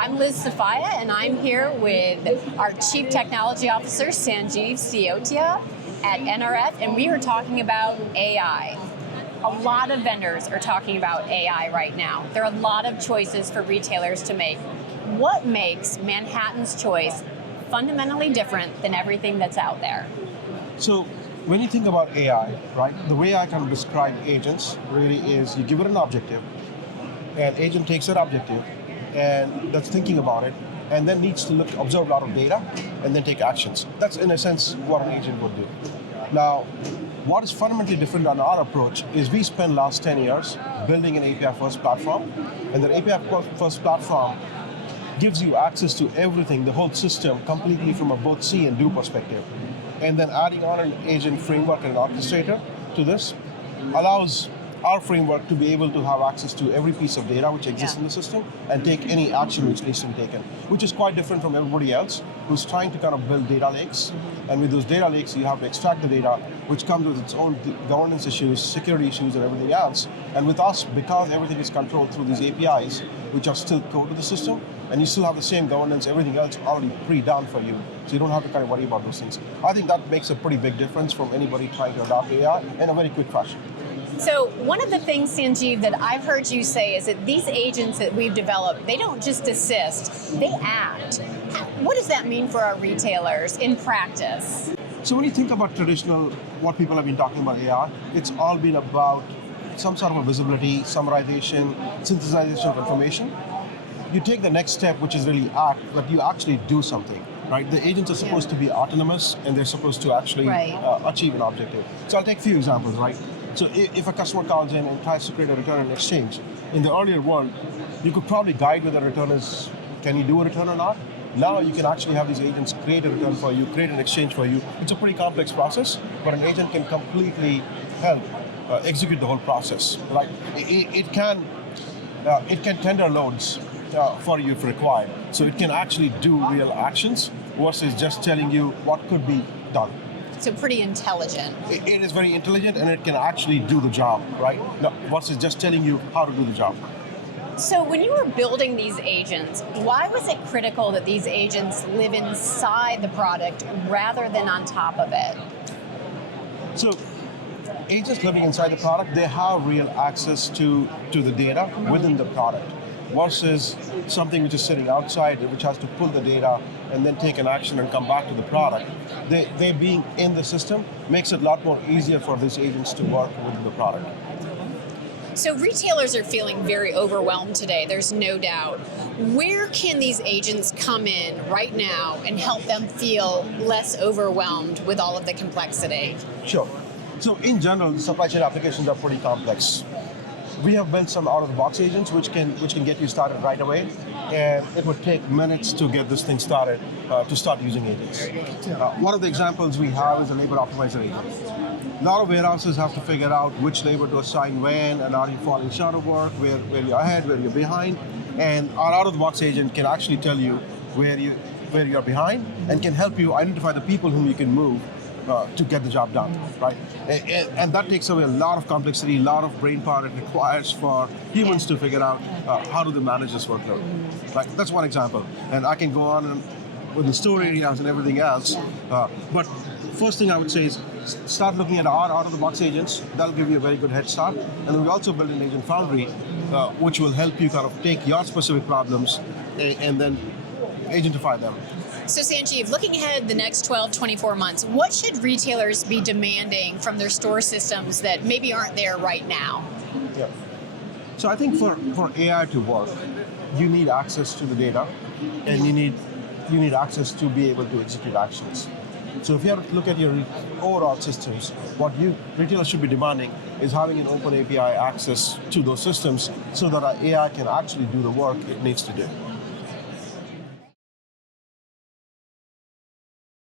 I'm Sophia, and I'm here with our Chief Technology Officer, Sanjeev Siotia at NRF, and we are talking about AI. A lot of vendors are talking about AI right now. There are a lot of choices for retailers to make. What makes Manhattan's choice fundamentally different than everything that's out there? So when you think about AI, right, the way I can describe agents really is you give it an objective, and agent takes that objective and that's thinking about it, and then needs to observe a lot of data and then take actions. That's in a sense what an agent would do. Now, what is fundamentally different on our approach is we spent last 10 years building an API-first platform, and that API-first platform gives you access to everything, the whole system, completely from a both see and do perspective. And then adding on an agent framework and an orchestrator to this allows our framework to be able to have access to every piece of data which exists in the system and take any action which needs to be taken, which is quite different from everybody else who's trying to kind of build data lakes. And with those data lakes, you have to extract the data, which comes with its own governance issues, security issues, and everything else. And with us, because everything is controlled through these APIs, which are still code to the system, and you still have the same governance, everything else already pre-done for you, so you don't have to kind of worry about those things. I think that makes a pretty big difference from anybody trying to adopt AI in a very quick fashion. So one of the things, Sanjeev, that I've heard you say is that these agents that we've developed, they don't just assist, they act. What does that mean for our retailers in practice? So when you think about traditional, what people have been talking about AI, it's all been about some sort of a visibility, summarization, synthesization of information. You take the next step, which is really act, but you actually do something, right? The agents are supposed to be autonomous, and they're supposed to actually achieve an objective. So I'll take a few examples, right? So if a customer calls in and tries to create a return and exchange, in the earlier world, you could probably guide whether a return is, can you do a return or not? Now you can actually have these agents create a return for you, create an exchange for you. It's a pretty complex process, but an agent can completely help execute the whole process. Right? It can tender loads for you if required. So it can actually do real actions versus just telling you what could be done. So pretty intelligent. It is very intelligent, and it can actually do the job, right? No, versus just telling you how to do the job. So when you were building these agents, why was it critical that these agents live inside the product rather than on top of it? So agents living inside the product, they have real access to the data within the product, versus something which is sitting outside, which has to pull the data and then take an action and come back to the product. They being in the system makes it a lot more easier for these agents to work with the product. So retailers are feeling very overwhelmed today, there's no doubt. Where can these agents come in right now and help them feel less overwhelmed with all of the complexity? Sure. So in general, the supply chain applications are pretty complex. We have built some out-of-the-box agents which can get you started right away, and it would take minutes to get this thing started, to start using agents. One of the examples we have is a labor optimizer agent. A lot of warehouses have to figure out which labor to assign when, and are you falling short of work, where you're ahead, where you're behind, and our out-of-the-box agent can actually tell you where you're behind and can help you identify the people whom you can move to get the job done, right? And that takes away a lot of complexity, a lot of brain power it requires for humans to figure out how do they manage this workload. Right? That's one example. And I can go on with the store areas and everything else. But first thing I would say is start looking at our out-of-the-box agents. That'll give you a very good head start. And then we also built an agent foundry, which will help you kind of take your specific problems and then agentify them. So Sanjeev, looking ahead the next 12, 24 months, what should retailers be demanding from their store systems that maybe aren't there right now? Yeah. So I think for AI to work, you need access to the data, and you need access to be able to execute actions. So if you have to look at your overall systems, what retailers should be demanding is having an open API access to those systems so that our AI can actually do the work it needs to do.